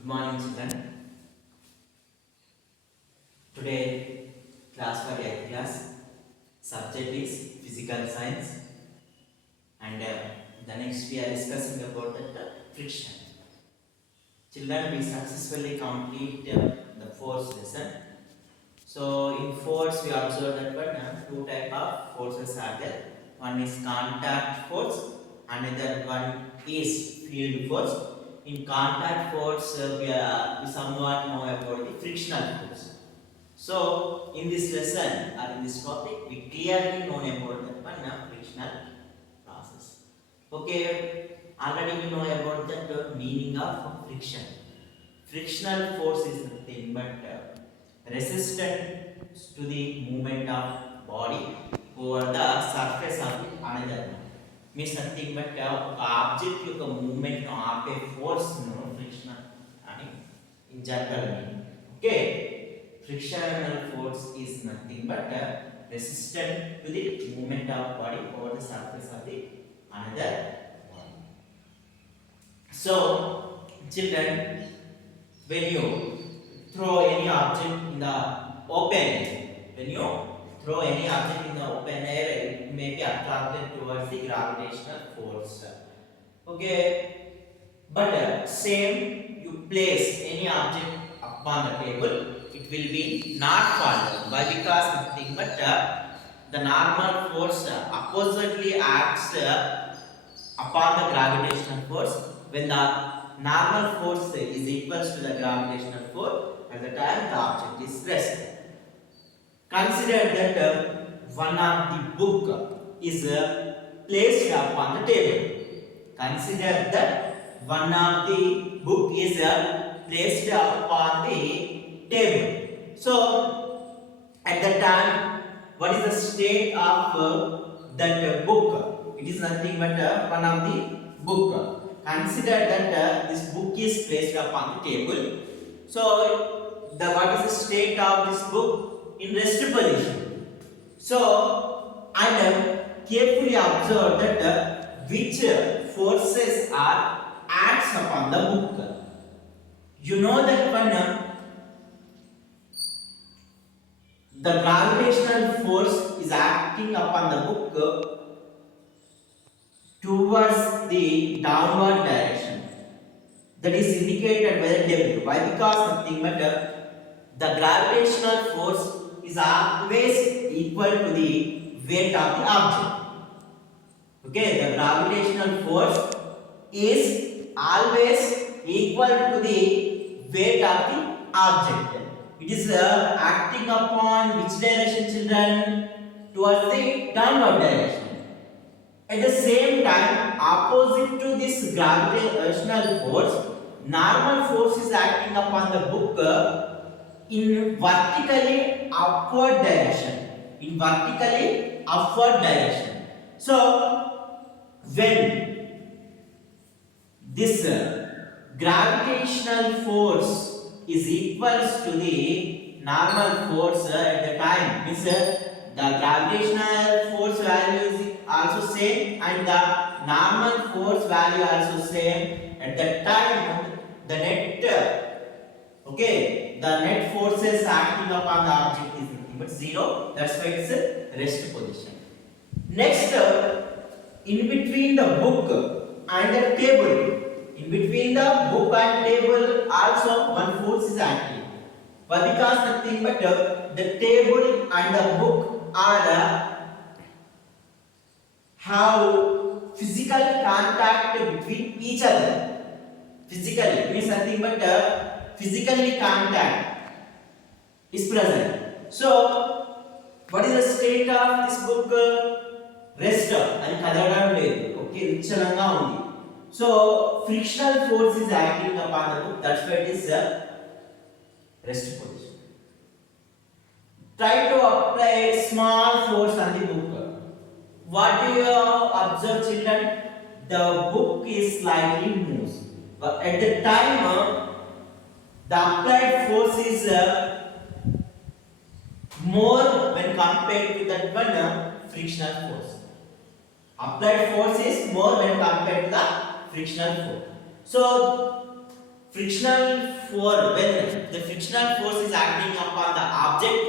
Good morning, children. Today, class for 8th class. Subject is physical science, and the next we are discussing about friction. Children, we successfully complete the force lesson. So, in force, we observed that two type of forces are there. One is contact force, another one is field force. In contact force, we somewhat know about the frictional force. So, in this lesson or in this topic, we clearly know about that one frictional process. Okay, already we know about that meaning of friction. Frictional force is nothing but resistance to the movement of body over the surface of the another one. Means nothing but object యొక్క movement ను ఆపే force ను friction అని in general meaning. Okay, frictional force is nothing but resistance to the movement of body over the surface of the another body. So, children, when you throw any object in the open air, when you throw any object in the open air, it may be attracted towards the gravitational force. Okay, but same you place any object upon the table, it will be not fall down. Why? Because nothing but the normal force oppositely acts upon the gravitational force. When the normal force is equals to the gravitational force, at the time the object is resting. Consider that one of the book is placed upon the table. Consider that one of the book is placed upon the table. So, at the time, what is the state of that book? It is nothing but one of the book. Consider that this book is placed upon the table. So, what is the state of this book? In rest position. So, and carefully observe that which forces are acts upon the book. You know that when the gravitational force is acting upon the book towards the downward direction, that is indicated by the W. Why? Because nothing but the gravitational force is always equal to the weight of the object. Okay, the gravitational force is always equal to the weight of the object. It is acting upon which direction, children? Towards the downward direction. At the same time, opposite to this gravitational force, normal force is acting upon the book in vertically upward direction. In vertically upward direction. So, when this gravitational force is equals to the normal force at the time, means the gravitational force value is also same and the normal force value also same. At that time, the net the net forces acting upon the object is nothing but zero. That's why it's a rest position. Next, in between the book and the table, in between the book and table also one force is acting. But because nothing but the table and the book are have physical contact between each other. Physically means nothing but physically contact is present. So, what is the state of this book? Rest and kadadam ledu. Okay, vichalanga undi. So, frictional force is acting upon the book. That's why it is rest position. Try to apply small force on the book. What do you observe, children? The book is slightly moves. But at the time, the applied force is more when compared to that one frictional force. Applied force is more when compared to the frictional force. So, frictional force, when the frictional force is acting upon the object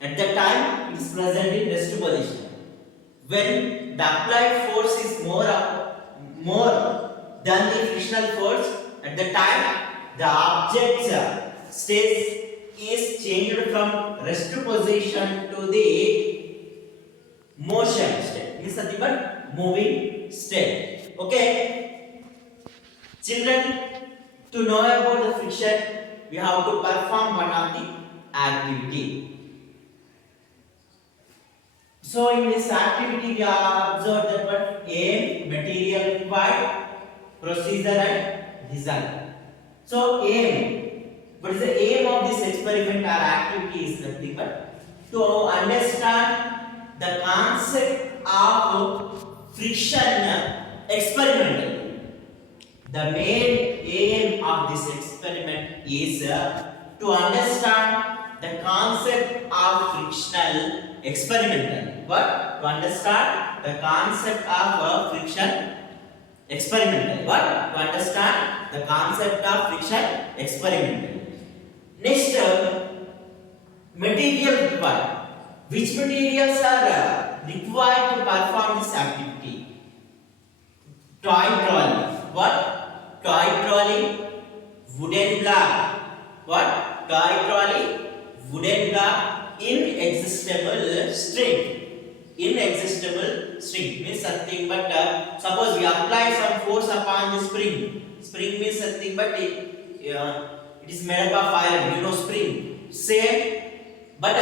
at the time it is present in rest position. When the applied force is more than the frictional force, at the time the object's state is changed from rest position to the motion state. Means nothing but moving state. Okay, children. To know about the friction, we have to perform one of the activity. So in this activity, we have observed that what aim, material required, procedure and result. So aim, what is the aim of this experiment or activity is nothing but to understand the concept of friction experimentally. The main aim of this experiment is to understand the concept of frictional experimental. What? To understand the concept of friction experimental. What? To understand the concept of friction experimental. Next, material required. Which materials are required to perform this activity? Toy trolley. What? Toy trolley, wooden block. What? Toy trolley, wooden block, inexhaustible string. Inexhaustible string means something but suppose we apply some force upon the spring. Spring means something but it is made up of iron. You know spring. Same, but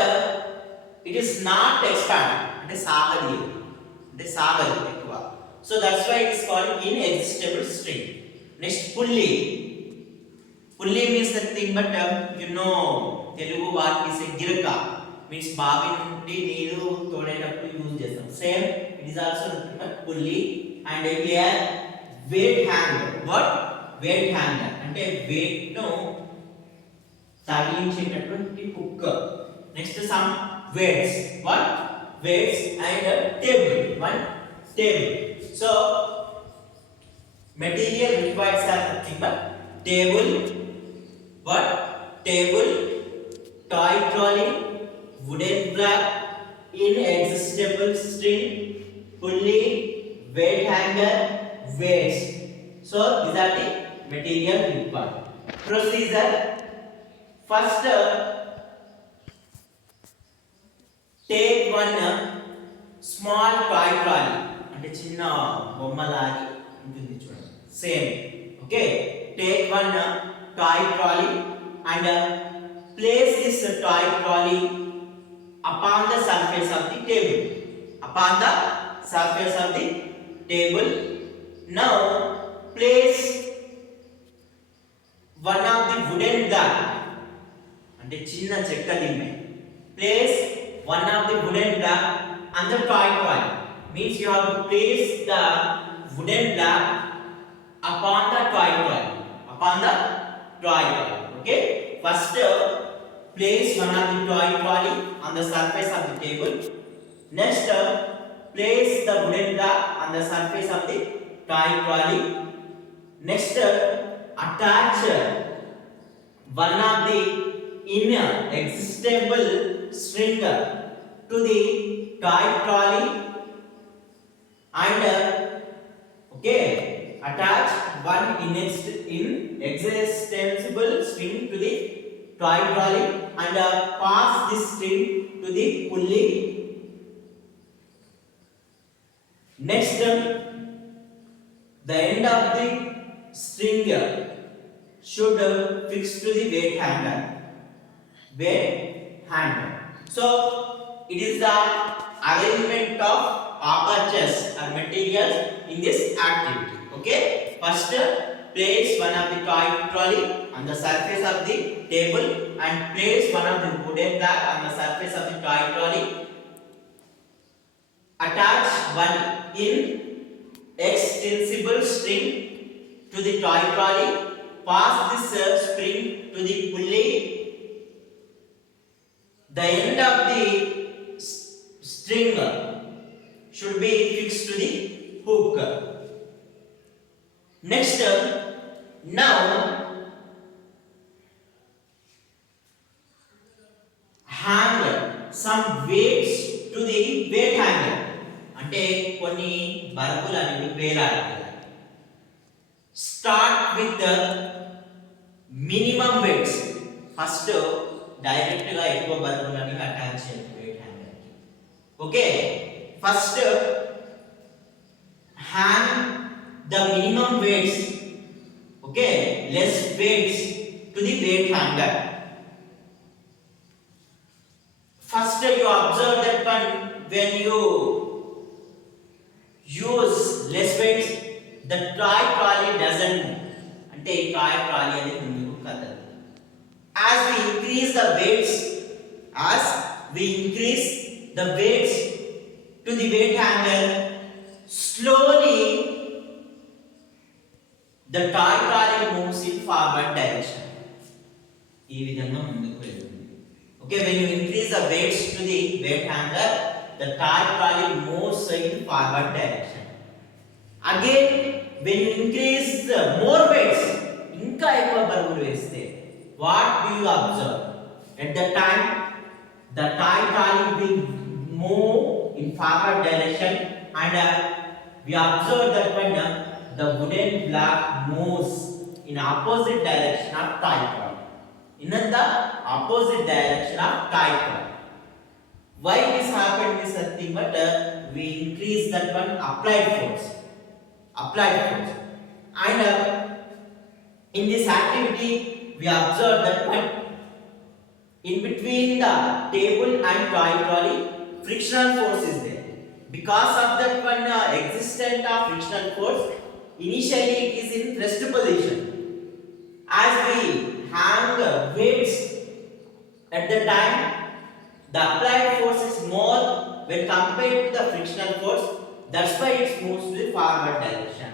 it is not expand. It is sagadi. It is sagadi. So that's why it is called inexhaustible string. Next, pulley. Pulley means nothing but you know Telugu what we say girka means bavi nundi neeru todeyappudu use chestam. Same, it is also nothing but pulley. And here weight hanger. What? Weight hanger ante weight nu tagilincheటటువంటి hook. Next, some weights. What? Weights and table. One table. So material required are nothing but table. What? Table, toy trolley, wooden block, inexhaustible string, pulley, weight hanger, weights. So these are the material required. Procedure. First, take one small toy trolley. అంటే చిన్న బొమ్మలాగి ఉంటుంది చూడండి. Same. Okay, take one toy trolley and place this toy trolley upon the surface of the table. Upon the surface of the table. Now place one of the wooden block అంటే చిన్న చెక్క దిమ్మె. Place one of the wooden block on the toy trolley. Means you have to place the wooden block upon the toy trolley. Upon the toy trolley. Okay. First, place one of the toy trolley on the surface of the table. Next, place the wooden block on the surface of the toy trolley. Next, attach one of the inexhaustible string to the toy trolley. And okay, attach one inexhaustible string to the toy trolley and pass this string to the pulley. Next, the end of the string should fix to the weight hanger. Weight hanger. So it is the arrangement of apertures or materials in this activity. Okay, first place one of the toy trolley on the surface of the table and place one of the wooden block on the surface of the toy trolley. Attach one inextensible string to the toy trolley. Pass this string to the pulley. The end of the string should be fixed to the hook. Next, now some weights to the weight hanger. అంటే కొన్ని బరువులు అనేవి వేలాడతాయి. Start with the minimum weights. First direct గా ఎక్కువ బరువులని attach చేయండి weight hanger కి. Okay, first hang the minimum weights, okay, less weights to the weight hanger. First you observe that when you use less weights, the toy trolley doesn't move. అంటే toy trolley అనేది ముందుకు కదలదు. As we increase the weights to the weight hanger, slowly the toy trolley moves in forward direction. ఈ విధంగా ముందుకు వెళ్తుంది. Okay, when you increase the weights to the weight hanger, the toy trolley moves in forward direction. Again, when you increase the more weights, ఇంకా ఎక్కువ బరువులు వేస్తే, what do you observe? At the time, the toy trolley will move in forward direction, and we observe that when the wooden block moves in opposite direction of toy trolley. In the opposite direction of toy trolley. Why this happened is nothing but we increase that one applied force. And in this activity we observe that one in between the table and toy trolley frictional force is there. Because of that one existence of frictional force, initially it is in rest position. As we hang weights at the time, the applied force is more when compared to the frictional force. That's why it moves to the forward direction.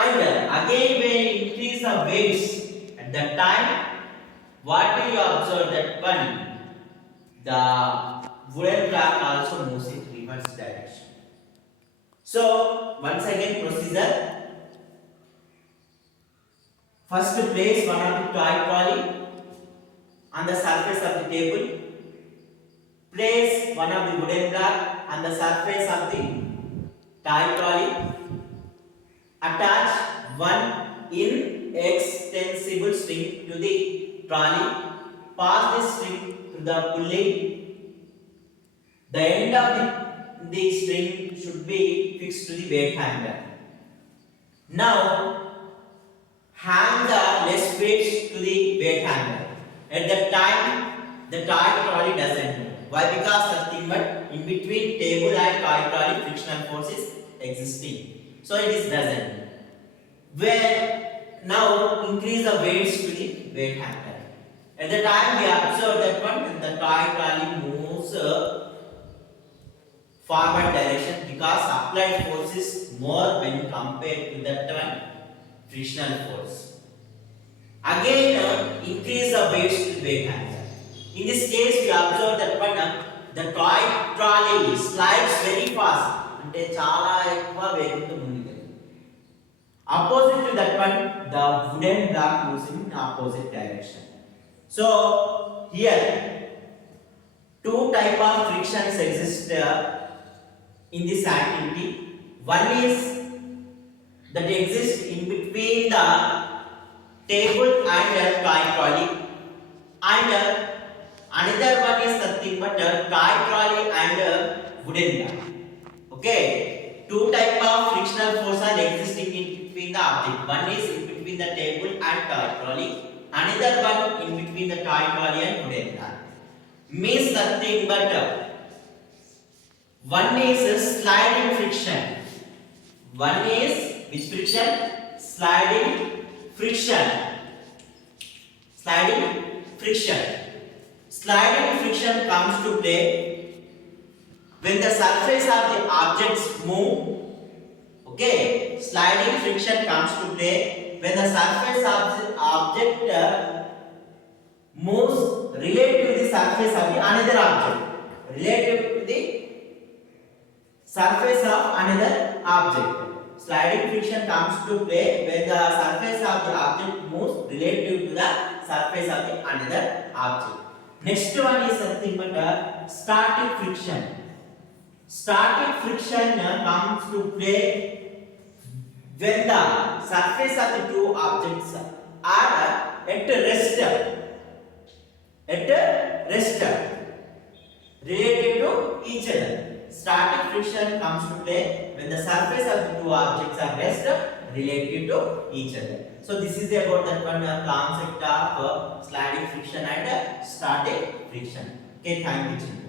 And again, when you increase the weights at that time, what do you observe that one? The wooden block also moves in reverse direction. So once again procedure. First place one of the toy trolley on the surface of the table. Place one of the wooden block on the surface of the toy trolley. Attach one inextensible string to the trolley. Pass this string to the pulley. The end of the string should be fixed to the weight hanger. Now hang the less weights to the weight hanger. At that time, the toy trolley doesn't move. Why? Because nothing but in between table and toy trolley frictional force is existing. So it is doesn't move. Where now increase the weights to the weight hanger. At the time we observe that one the toy trolley moves forward direction because applied force is more when compared to that one frictional force. Again, increase the weights to the weight hanger. In this case, we observe that one the toy trolley slides very fast. అంటే చాలా ఎక్కువ వేగంతో ముందుకెళ్తుంది. Opposite to that one, the wooden block moves in opposite direction. So here, two type of frictions exist in this activity. One is that exists in between the table and the toy trolley, and another one is nothing but toy trolley and wooden block. Okay, two type of frictional force are existing in between the object. One is in between the table and toy trolley, another one in between the toy trolley and wooden block. Means nothing but one is sliding friction. One is which friction? Sliding friction. Sliding friction. Sliding friction comes to play when the surface of the objects move. Okay, sliding friction comes to play when the surface of the object moves relative to the surface of the another object. Relative to the surface of another object. Sliding friction comes to play when the surface of the object moves relative to the surface of the another object. Next one is nothing but static friction. Static friction comes to play when the surface of the two objects are at rest, related to each other. Static friction comes to play when the surface of the two objects are rest related to each other. So this is about that one concept of sliding friction and static friction. Okay, thank you.